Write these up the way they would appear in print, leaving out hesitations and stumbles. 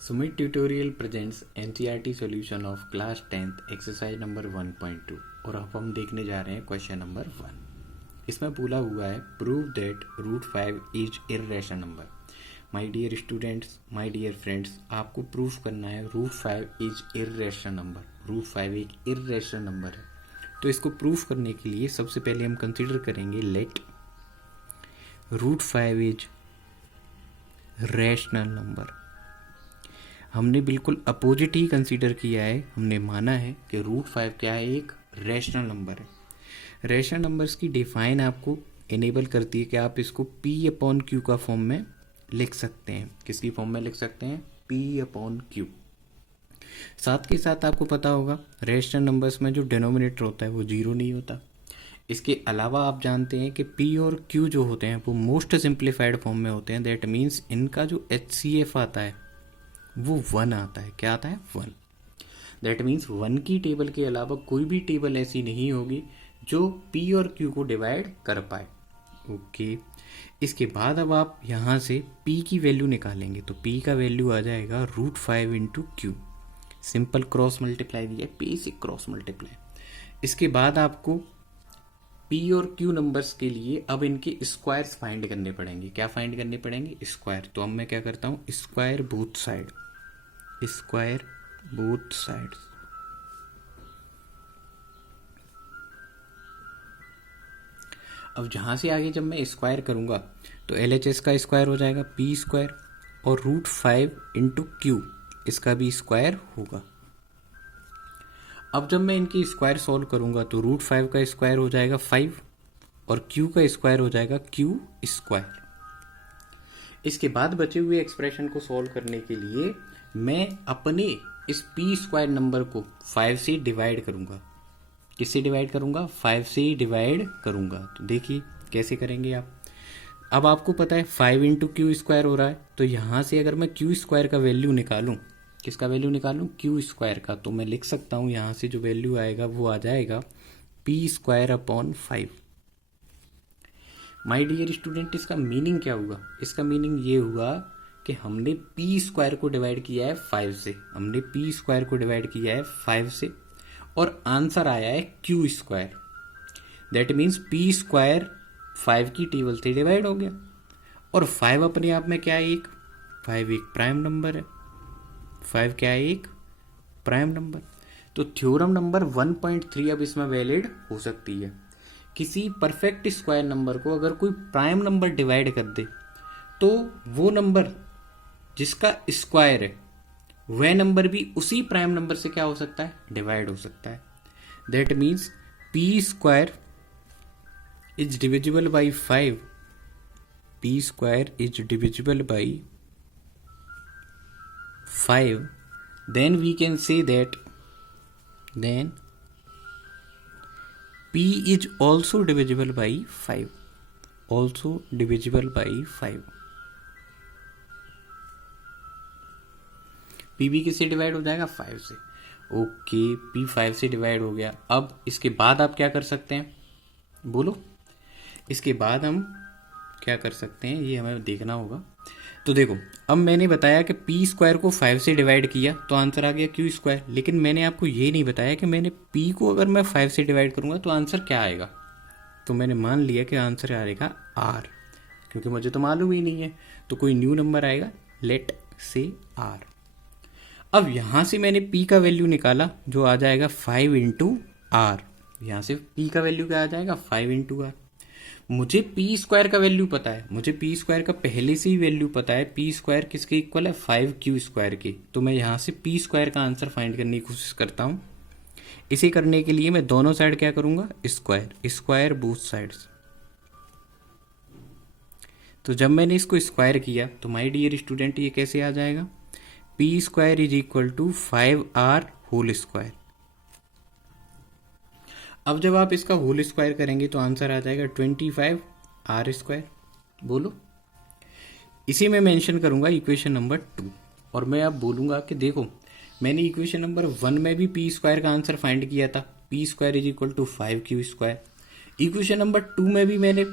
Sumit Tutorial presents NCERT solution of class 10th exercise number 1.2 और अब हम देखने जा रहे हैं क्वेश्चन नंबर 1। इसमें बोला हुआ है prove that root 5 is irrational number. My dear students, my dear friends, आपको प्रूफ करना है root 5 is irrational number. Root 5 एक इर्रेशनल नंबर है। तो इसको प्रूफ करने के लिए सबसे पहले हम कंसिडर करेंगे let root 5 is rational number. हमने बिल्कुल अपोजिट ही कंसीडर किया है। हमने माना है कि रूट 5 क्या है, एक रैशनल नंबर है। रैशनल नंबर्स की डिफाइन आपको इनेबल करती है कि आप इसको P/Q का फॉर्म में लिख सकते हैं। किसकी फॉर्म में लिख सकते हैं? P/Q। साथ के साथ आपको पता होगा रैशनल नंबर्स में जो डिनोमिनेटर होता है वो जीरो नहीं होता। इसके अलावा आप जानते हैं कि P और Q जो होते हैं वो मोस्ट सिंप्लीफाइड फॉर्म में होते हैं। दैट मीन्स इनका जो HCF आता है वो 1 आता है। क्या आता है? 1। दैट मीन्स 1 की टेबल के अलावा कोई भी टेबल ऐसी नहीं होगी जो P और Q को डिवाइड कर पाए। ओके, इसके बाद अब आप यहाँ से P की वैल्यू निकालेंगे तो P का वैल्यू आ जाएगा root 5 into Q। Simple cross multiply दिया है, बेसिक क्रॉस मल्टीप्लाई। इसके बाद आपको P और Q नंबर्स के लिए अब इनके स्क्वायर्स फाइंड करने पड़ेंगे। क्या फाइंड करने पड़ेंगे? स्क्वायर। तो अब मैं क्या करता हूँ, square both side, square both sides. अब जहां से आगे जब मैं स्क्वायर करूंगा तो LHS का स्क्वायर हो जाएगा P स्क्वायर और रूट 5 इंटू Q इसका भी स्क्वायर होगा। अब जब मैं इनकी स्क्वायर सॉल्व करूंगा तो रूट 5 का स्क्वायर हो जाएगा 5 और Q का स्क्वायर हो जाएगा Q स्क्वायर। इसके बाद बचे हुए एक्सप्रेशन को सॉल्व करने के लिए मैं अपने इस P स्क्वायर नंबर को 5 से डिवाइड करूंगा। किससे डिवाइड करूंगा? 5 से डिवाइड करूंगा। तो देखिए कैसे करेंगे आप। अब आपको पता है 5 इंटू Q स्क्वायर हो रहा है, तो यहाँ से अगर मैं Q स्क्वायर का वैल्यू निकालूं, किसका वैल्यू निकालूं? Q स्क्वायर का, तो मैं लिख सकता हूँ यहाँ से जो वैल्यू आएगा वो आ जाएगा P square upon 5। My dear student, इसका मीनिंग क्या हुआ? इसका मीनिंग ये हुआ कि हमने P स्क्वायर को डिवाइड किया है 5 से। हमने P स्क्वायर को डिवाइड किया है 5 से और आंसर आया है Q square. That means P square 5 की टेबल से डिवाइड हो गया। और 5 अपने आप में क्या है? 5 एक प्राइम नंबर है। 5 क्या है? एक प्राइम नंबर। तो थ्योरम नंबर 1.3 अब इसमें वैलिड हो सकती है। किसी परफेक्ट स्क्वायर नंबर को अगर कोई प्राइम नंबर डिवाइड कर दे तो वो नंबर जिसका स्क्वायर है वह नंबर भी उसी प्राइम नंबर से क्या हो सकता है? डिवाइड हो सकता है। That means P square is divisible by 5। P square is divisible by 5। Then we can say that then P is also divisible by 5, also divisible by 5। P भी किससे डिवाइड हो जाएगा? 5 से। ओके, P 5 से divide हो गया। अब इसके बाद आप क्या कर सकते हैं? बोलो। इसके बाद हम क्या कर सकते हैं ये हमें देखना होगा। तो देखो, अब मैंने बताया कि P स्क्वायर को 5 से डिवाइड किया तो आंसर आ गया Q स्क्वायर। लेकिन मैंने आपको ये नहीं बताया कि मैंने P को अगर मैं 5 से डिवाइड करूंगा तो आंसर क्या आएगा। तो मैंने मान लिया कि आंसर आएगा R, क्योंकि मुझे तो मालूम ही नहीं है। तो कोई न्यू नंबर आएगा, लेट से R। अब यहां से मैंने P का वैल्यू निकाला जो आ जाएगा 5 इंटू R। यहां से P का वैल्यू क्या आ जाएगा? 5 इंटू R। मुझे P स्क्वायर का वैल्यू पता है, मुझे P स्क्वायर का पहले से ही वैल्यू पता है। P स्क्वायर किसके इक्वल है? 5Q स्क्वायर के। तो मैं यहाँ से P स्क्वायर का आंसर फाइंड करने की कोशिश करता हूँ। इसे करने के लिए मैं दोनों साइड क्या करूँगा? Square, square both sides. तो जब मैंने इसको स्क्वायर किया तो माय डियर स्टूडेंट ये कैसे आ जाएगा? P square is equal to 5R whole square. अब जब आप इसका होल स्क्वायर करेंगे तो आंसर आ जाएगा 25R स्क्वायर। बोलो। इसी में मेंशन करूंगा इक्वेशन नंबर 2 और मैं अब बोलूंगा कि देखो मैंने इक्वेशन नंबर 1 में भी P स्क्वायर का आंसर फाइंड किया था। P square is equal to 5Q square. Equation number 2 में भी मैंने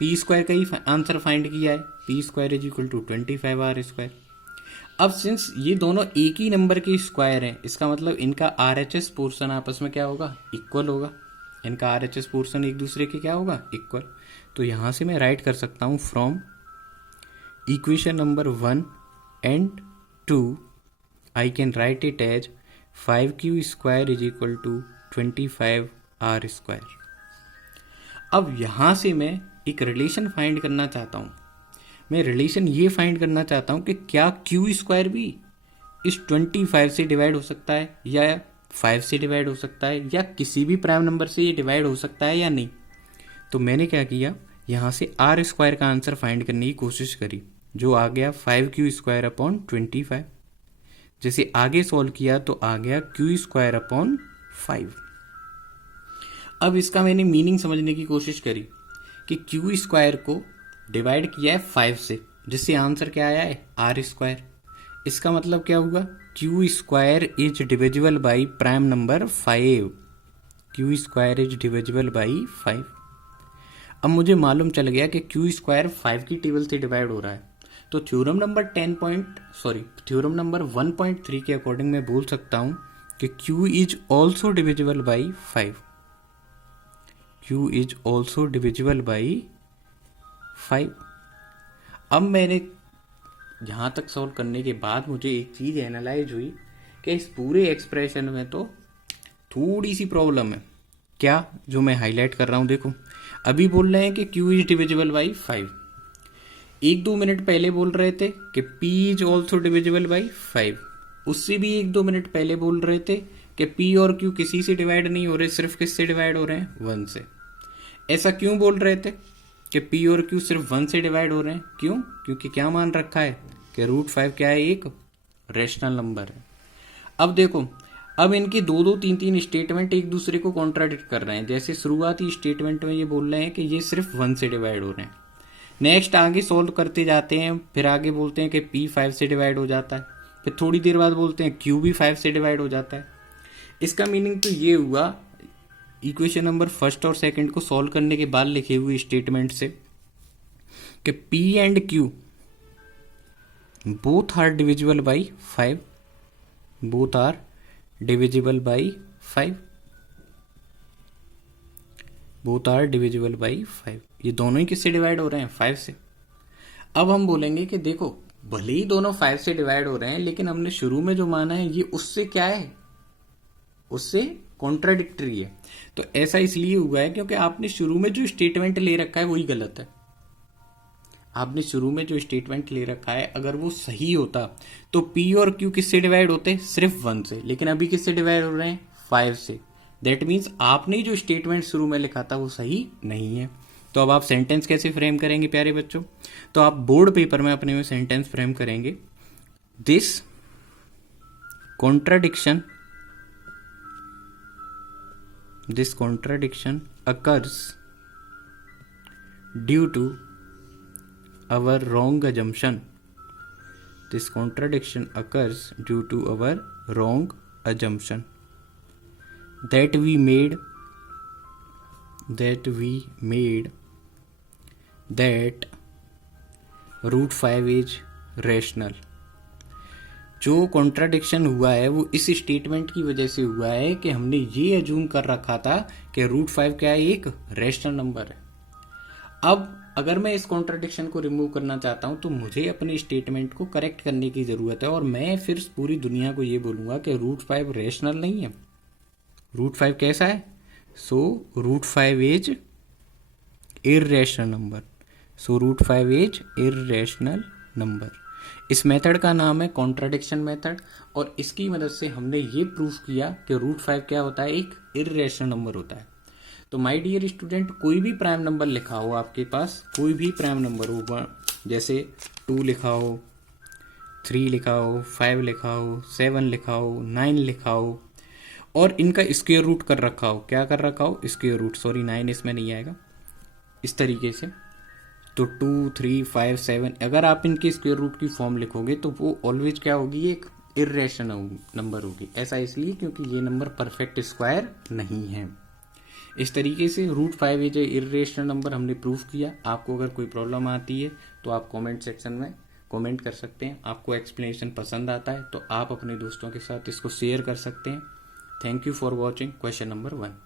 P स्क्वायर का ही आंसर फाइंड किया है। P square is equal to 25R square. अब सिंस ये दोनों एक ही नंबर के स्क्वायर हैं, इसका मतलब इनका RHS पोर्शन आपस में क्या होगा, इक्वल होगा। इनका RHS पोर्शन एक दूसरे के क्या होगा, इक्वल। तो यहाँ से मैं राइट कर सकता हूँ from equation number 1 and 2 I can write it as 5q square is equal to 25r square. अब यहाँ से मैं एक रिलेशन फाइंड करना चाहता हूँ। मैं रिलेशन ये फाइंड करना चाहता हूँ कि क्या क्यू स्क्वायर भी इस 25 से डिवाइड हो सकता है, या 5 से डिवाइड हो सकता है, या किसी भी प्राइम नंबर से ये डिवाइड हो सकता है या नहीं। तो मैंने क्या किया, यहाँ से आर स्क्वायर का आंसर फाइंड करने की कोशिश करी, जो आ गया 5q स्क्वायर अपॉन 25। जैसे आगे सॉल्व किया तो आ गया q स्क्वायर अपॉन 5। अब इसका मैंने मीनिंग समझने की कोशिश करी कि q स्क्वायर को डिवाइड किया है 5 से, जिससे आंसर क्या आया है, आर स्क्वायर। इसका मतलब क्या हुआ, q square is divisible by prime number 5। q square is divisible by 5। अब मुझे मालूम चल गया कि q स्क्वायर 5 की टेबल से डिवाइड हो रहा है। तो थ्योरम नंबर 1.3 के अकॉर्डिंग मैं बोल सकता हूं कि q is also divisible by 5। q is also divisible by 5। अब मैंने यहाँ तक सॉल्व करने के बाद मुझे एक चीज़ एनालाइज हुई कि इस पूरे एक्सप्रेशन में तो थोड़ी सी प्रॉब्लम है। क्या, जो मैं हाईलाइट कर रहा हूँ, देखो अभी बोल रहे हैं कि q is divisible by 5। 1-2 minute पहले बोल रहे थे कि p is also divisible by 5। उससे भी 1-2 मिनट पहले बोल रहे थे कि p और q किसी से डिवाइड नहीं हो रहे, सिर्फ किससे डिवाइड हो रहे हैं, 1 से। ऐसा क्यों बोल रहे थे कि p और q सिर्फ 1 से डिवाइड हो रहे हैं? क्यों? क्योंकि क्या मान रखा है कि √5 क्या है, एक रेशनल नंबर है। अब देखो, अब इनके 2-2, 3-3 स्टेटमेंट एक दूसरे को कॉन्ट्राडिक्ट कर रहे हैं। जैसे शुरुआती स्टेटमेंट में ये बोल रहे हैं कि ये सिर्फ 1 से डिवाइड हो रहे हैं, नेक्स्ट आगे सॉल्व करते जाते हैं, फिर आगे बोलते हैं कि p 5 से डिवाइड हो जाता है, फिर थोड़ी देर बाद बोलते हैं q भी 5 से डिवाइड हो जाता है। इसका मीनिंग तो ये हुआ, इक्वेशन नंबर फर्स्ट और सेकंड को सॉल्व करने के बाद लिखे हुए स्टेटमेंट से, कि p and q both are divisible by 5। Both are divisible by 5। Both are divisible by 5। ये दोनों ही किससे डिवाइड हो रहे हैं, 5 से। अब हम बोलेंगे कि देखो, भले ही दोनों 5 से डिवाइड हो रहे हैं, लेकिन हमने शुरू में जो माना है ये उससे क्या है, उससे कॉन्ट्राडिक्टरी है। तो ऐसा इसलिए हुआ है क्योंकि आपने शुरू में जो स्टेटमेंट ले रखा है वही गलत है। आपने शुरू में जो स्टेटमेंट ले रखा है, अगर वो सही होता तो p और q किससे डिवाइड होते, सिर्फ 1 से, लेकिन अभी किससे डिवाइड हो रहे हैं, 5 से। दैट मीन्स आपने जो स्टेटमेंट शुरू में लिखा था वो सही नहीं है। तो अब आप सेंटेंस कैसे फ्रेम करेंगे प्यारे बच्चों? तो आप बोर्ड पेपर में अपने में सेंटेंस फ्रेम करेंगे, this contradiction occurs due to our wrong assumption. This contradiction occurs due to our wrong assumption that we made that √5 is rational. जो कॉन्ट्राडिक्शन हुआ है वो इस स्टेटमेंट की वजह से हुआ है कि हमने ये अज्यूम कर रखा था कि √5 क्या है, एक रेशनल नंबर है। अब अगर मैं इस कॉन्ट्राडिक्शन को रिमूव करना चाहता हूं तो मुझे अपने स्टेटमेंट को करेक्ट करने की जरूरत है, और मैं फिर पूरी दुनिया को ये बोलूंगा कि √5 रेशनल नहीं है। √5 कैसा है? सो √5 is irrational number. So √5 is irrational number. इस मेथड का नाम है कॉन्ट्राडिक्शन मेथड, और इसकी मदद से हमने ये प्रूफ किया कि √5 क्या होता है, एक इर्रेशनल नंबर होता है। तो माय डियर स्टूडेंट, कोई भी प्राइम नंबर लिखा हो आपके पास, कोई भी प्राइम नंबर हो, जैसे 2 लिखा हो, 3 लिखा हो, 5 लिखा हो, 7 लिखा हो, 9 लिखा हो, और इनका स्क्वायर रूट कर रखा हो, क्या कर रखा हो, स्क्वायर रूट, सॉरी 9 इसमें नहीं आएगा, इस तरीके से। तो 2, 3, 5, 7 अगर आप इनके स्क्वायर रूट की फॉर्म लिखोगे तो वो ऑलवेज क्या होगी, एक इर्रेशनल नंबर होगी। ऐसा इसलिए क्योंकि ये नंबर परफेक्ट स्क्वायर नहीं है। इस तरीके से √5 इज ए इर्रेशनल नंबर हमने प्रूफ किया। आपको अगर कोई प्रॉब्लम आती है तो आप कमेंट सेक्शन में कमेंट कर सकते हैं। आपको एक्सप्लेनेशन पसंद आता है तो आप अपने दोस्तों के साथ इसको शेयर कर सकते हैं। Thank you for watching question number 1।